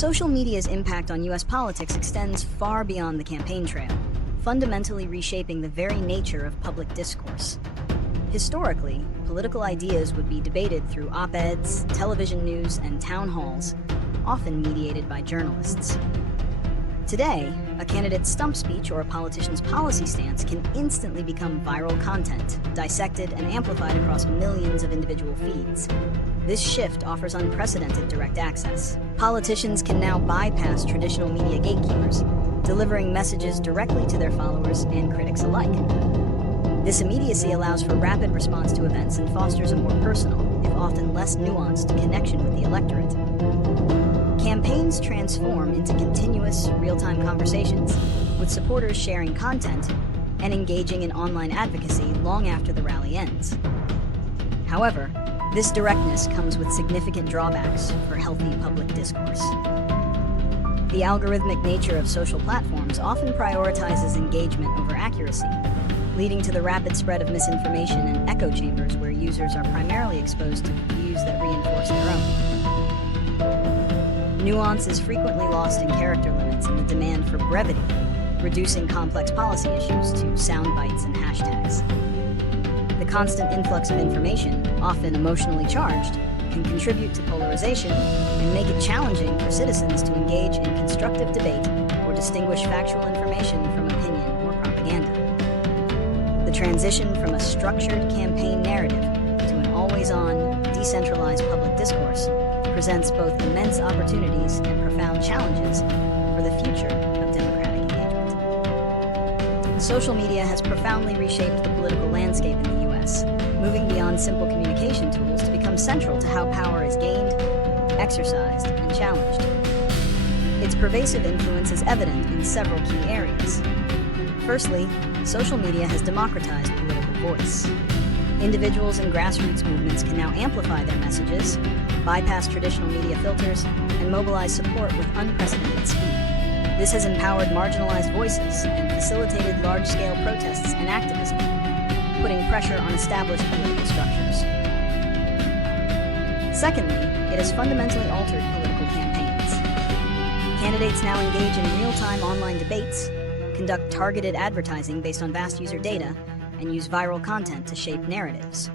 Social media's impact on U.S. politics extends far beyond the campaign trail, fundamentally reshaping the very nature of public discourse. Historically, political ideas would be debated through op-eds, television news, and town halls, often mediated by journalists. Today, a candidate's stump speech or a politician's policy stance can instantly become viral content, dissected and amplified across millions of individual feeds. This shift offers unprecedented direct access. Politicians can now bypass traditional media gatekeepers, delivering messages directly to their followers and critics alike. This immediacy allows for rapid response to events and fosters a more personal, if often less nuanced, connection with the electorate. Campaigns transform into continuous, real-time conversations, with supporters sharing content and engaging in online advocacy long after the rally ends. However, this directness comes with significant drawbacks for healthy public discourse. The algorithmic nature of social platforms often prioritizes engagement over accuracy, leading to the rapid spread of misinformation and echo chambers where users are primarily exposed to views that reinforce their own. Nuance is frequently lost in character limits and the demand for brevity, reducing complex policy issues to sound bites and hashtags. The constant influx of information, often emotionally charged, can contribute to polarization and make it challenging for citizens to engage in constructive debate or distinguish factual information from opinion or propaganda. The transition from a structured campaign narrative to an always-on, decentralized public discourse presents both immense opportunities and profound challenges for the future of democratic engagement. Social media has profoundly reshaped the political landscape in the U.S., moving beyond simple communication tools to become central to how power is gained, exercised, and challenged. Its pervasive influence is evident in several key areas. Firstly, social media has democratized political voice. Individuals and grassroots movements can now amplify their messages, bypass traditional media filters, and mobilize support with unprecedented speed. This has empowered marginalized voices and facilitated large-scale protests and activism, putting pressure on established political structures. Secondly, it has fundamentally altered political campaigns. Candidates now engage in real-time online debates, conduct targeted advertising based on vast user data, and use viral content to shape narratives.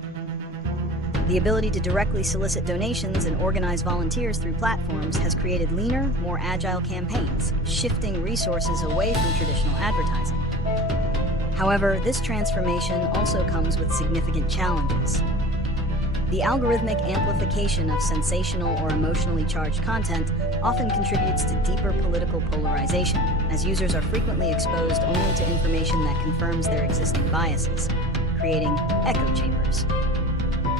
The ability to directly solicit donations and organize volunteers through platforms has created leaner, more agile campaigns, shifting resources away from traditional advertising. However, this transformation also comes with significant challenges. The algorithmic amplification of sensational or emotionally charged content often contributes to deeper political polarization, as users are frequently exposed only to information that confirms their existing biases, creating echo chambers.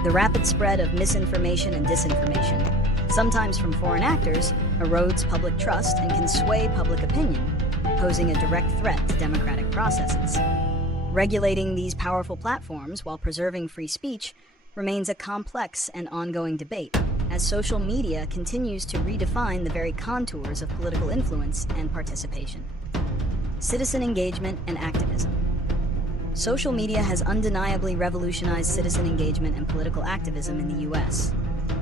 The rapid spread of misinformation and disinformation, sometimes from foreign actors, erodes public trust and can sway public opinion, posing a direct threat to democratic processes. Regulating these powerful platforms while preserving free speech remains a complex and ongoing debate, as social media continues to redefine the very contours of political influence and participation. Citizen engagement and activism. Social media has undeniably revolutionized citizen engagement and political activism in the U.S.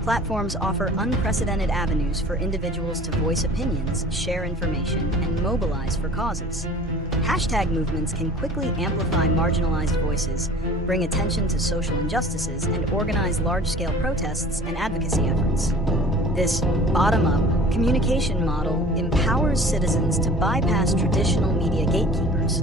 Platforms offer unprecedented avenues for individuals to voice opinions, share information, and mobilize for causes. Hashtag movements can quickly amplify marginalized voices, bring attention to social injustices, and organize large-scale protests and advocacy efforts. This bottom-up communication model empowers citizens to bypass traditional media gatekeepers,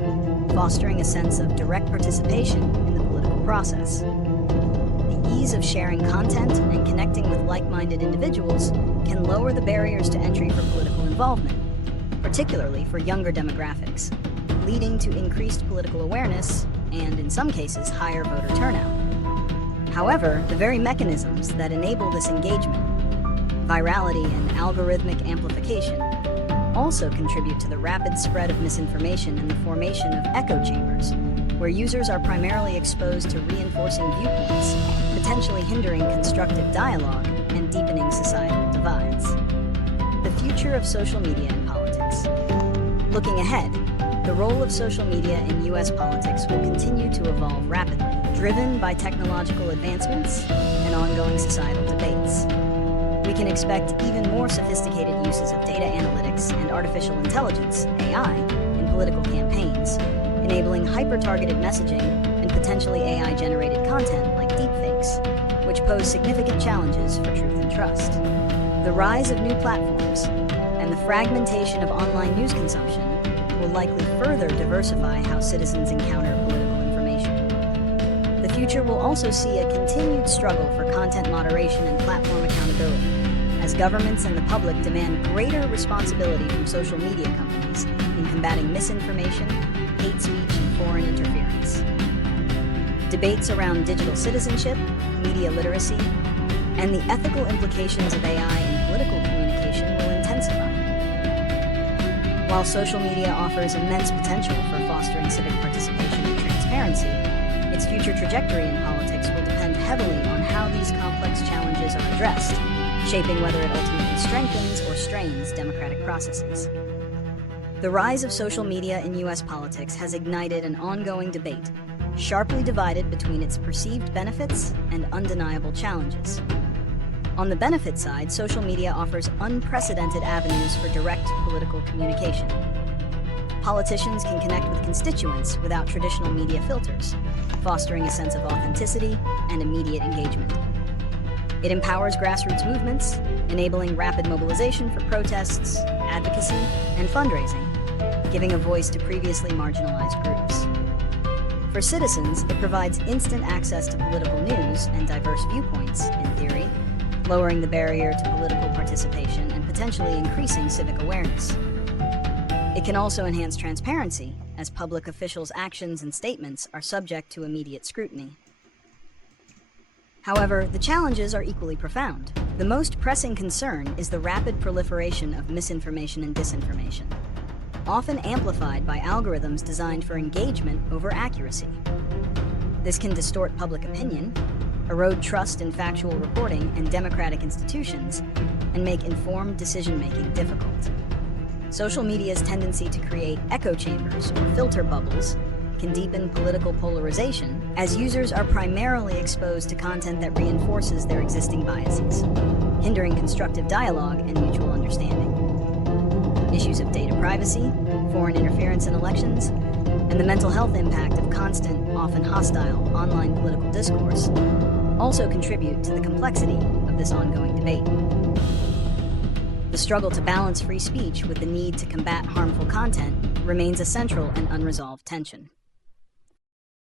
fostering a sense of direct participation in the political process. The ease of sharing content and connecting with like-minded individuals can lower the barriers to entry for political involvement, particularly for younger demographics, leading to increased political awareness and, in some cases, higher voter turnout. However, the very mechanisms that enable this engagement, virality and algorithmic amplification, also contribute to the rapid spread of misinformation and the formation of echo chambers, where users are primarily exposed to reinforcing viewpoints, potentially hindering constructive dialogue and deepening societal divides. The future of social media and politics. Looking ahead, the role of social media in U.S. politics will continue to evolve rapidly, driven by technological advancements and ongoing societal debates. We can expect even more sophisticated uses of data analytics and artificial intelligence, AI, in political campaigns, enabling hyper-targeted messaging and potentially AI-generated content like deepfakes, which pose significant challenges for truth and trust. The rise of new platforms and the fragmentation of online news consumption will likely further diversify how citizens encounter political information. The future will also see a continued struggle for content moderation and platform accountability, as governments and the public demand greater responsibility from social media companies in combating misinformation, hate speech, and foreign interference. Debates around digital citizenship, media literacy, and the ethical implications of AI in political communication will intensify. While social media offers immense potential for fostering civic participation and transparency, its future trajectory in politics will depend heavily on how these complex challenges are addressed, shaping whether it ultimately strengthens or strains democratic processes. The rise of social media in U.S. politics has ignited an ongoing debate, sharply divided between its perceived benefits and undeniable challenges. On the benefit side, social media offers unprecedented avenues for direct political communication. Politicians can connect with constituents without traditional media filters, fostering a sense of authenticity and immediate engagement. It empowers grassroots movements, enabling rapid mobilization for protests, advocacy, and fundraising, giving a voice to previously marginalized groups. For citizens, it provides instant access to political news and diverse viewpoints, in theory, lowering the barrier to political participation and potentially increasing civic awareness. It can also enhance transparency, as public officials' actions and statements are subject to immediate scrutiny. However, the challenges are equally profound. The most pressing concern is the rapid proliferation of misinformation and disinformation, often amplified by algorithms designed for engagement over accuracy. This can distort public opinion, erode trust in factual reporting and democratic institutions, and make informed decision-making difficult. Social media's tendency to create echo chambers or filter bubbles can deepen political polarization, as users are primarily exposed to content that reinforces their existing biases, hindering constructive dialogue and mutual understanding. Issues of data privacy, foreign interference in elections, and the mental health impact of constant, often hostile, online political discourse also contribute to the complexity of this ongoing debate. The struggle to balance free speech with the need to combat harmful content remains a central and unresolved tension.